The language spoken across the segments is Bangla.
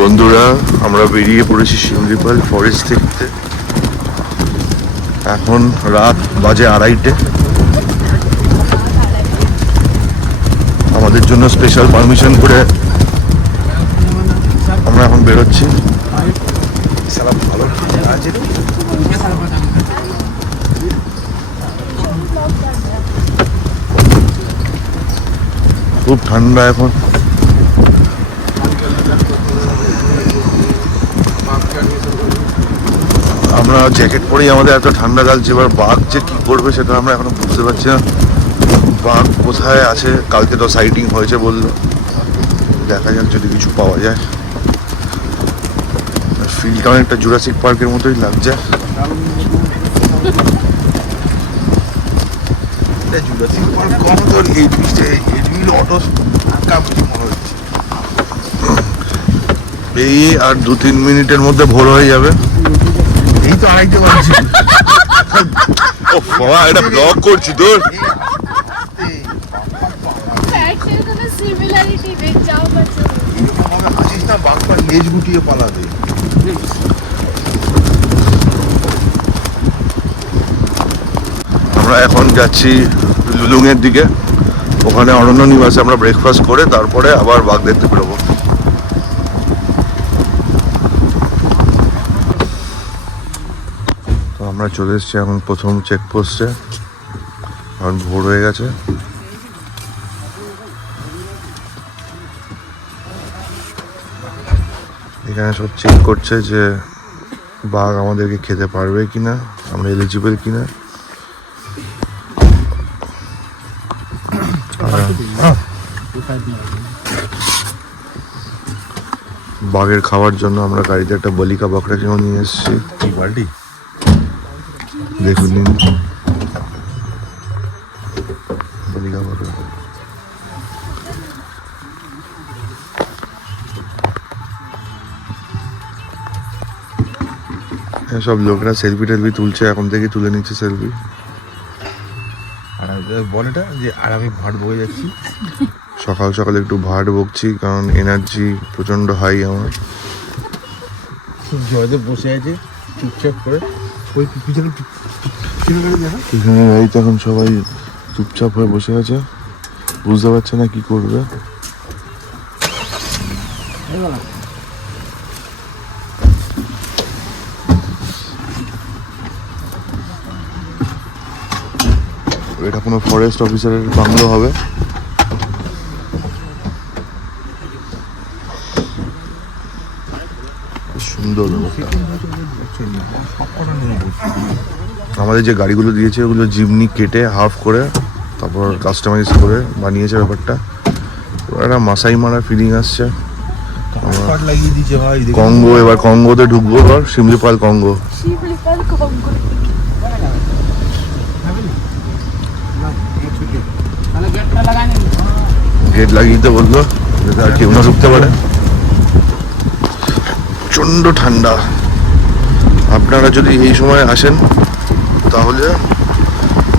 বন্ধুরা, আমরা বেরিয়ে পড়েছি শিমলিপাল ফরেস্ট দেখতে। এখন রাত বাজে 2:30। আমাদের জন্য স্পেশাল পারমিশন করে আমরা এখন বেরোচ্ছি। খুব ঠান্ডা এখন। আমরা জ্যাকেট পরেই আমাদের এত ঠান্ডা লাগছে। এবার বাঘ যে কি করবে সেটা আমরা এখনো বুঝতে পারছি না। বাঘ কোথায় আছে? কালকে তো সাইটিং হয়েছে বললো, দেখা যাক যদি কিছু পাওয়া যায়। ফিল্ডটা অনেকটা জুরাসিক পার্কের মতোই লাগছে। এই আর 2-3 মিনিটের মধ্যে ভোর হয়ে যাবে। এই তো আড়াইতে পারছি। ও বাবা, এটা ব্লগ করছি তোর। হাসিস না, বাঘটা লেজ গুটিয়ে পালাবে। আমরা এখন যাচ্ছি লুলুংয়ের দিকে। ওখানে অরণ্য নিবাসে আমরা ব্রেকফাস্ট করে তারপরে আবার বাঘ দেখতে বেরোবো। তো আমরা চলে এসেছি এখন প্রথম চেকপোস্টে। এখন ভোর হয়ে গেছে। এখানে সব চেক করছে যে বাঘ আমাদেরকে খেতে পারবে কিনা, আমরা এলিজিবল কিনা। বাঘের খাওয়ার জন্য আমরা গাড়িতে একটা বলিকা বকরা কিনে নিয়ে এসেছি। বাল্টি দেখুন, বলিকা বকরা। সব লোকরা সেলফি টেলফি তুলছে, এখন থেকে তুলে নিচ্ছে সেলফি। বল এটা যে আর আমি ভাট বয়ে যাচ্ছি। সকাল সকাল একটু ভাট বকছি কারণ এনার্জি প্রচণ্ড হাই আমার। জয়দেব বসে আছে চুপচাপ করে। ওই পিছনে এখানে গাড়িতে এখন সবাই চুপচাপ হয়ে বসে আছে, বুঝতে পারছে না কি করবে। এটা কোনো ফরেস্ট অফিসারের বাংলো হবে। সুন্দর। আমাদের যে গাড়িগুলো দিয়েছে ওগুলো জিমনি কেটে হাফ করে তারপর কাস্টমাইজ করে বানিয়েছে ব্যাপারটা। একটা মাসাই মারা ফিলিং আসছে। কঙ্গো, এবার কঙ্গোতে ঢুকবো। এবার শিমলিপাল কঙ্গো। গেট লাগিয়ে দিতে বললো যাতে আর কেউ না ঢুকতে পারে। প্রচণ্ড ঠান্ডা। আপনারা যদি এই সময় আসেন তাহলে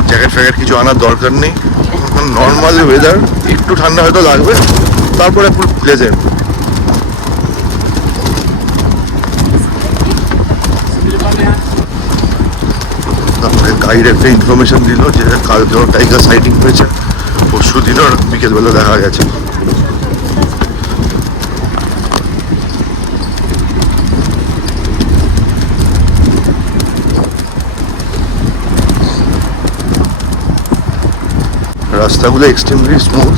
জ্যাকেট ফ্যাকেট কিছু আনার দরকার নেই। নর্মাল ওয়েদার, একটু ঠান্ডা হয়তো লাগবে, তারপরে পুরো প্লেজেন্ট। তারপরে গাইড একটা ইনফরমেশন দিল যে কালকেও টাইগার সাইটিং হয়েছে, পরশু দিনও বিকেলবেলা দেখা গেছে। রাস্তাগুলো এক্সট্রিমলি স্মুথ।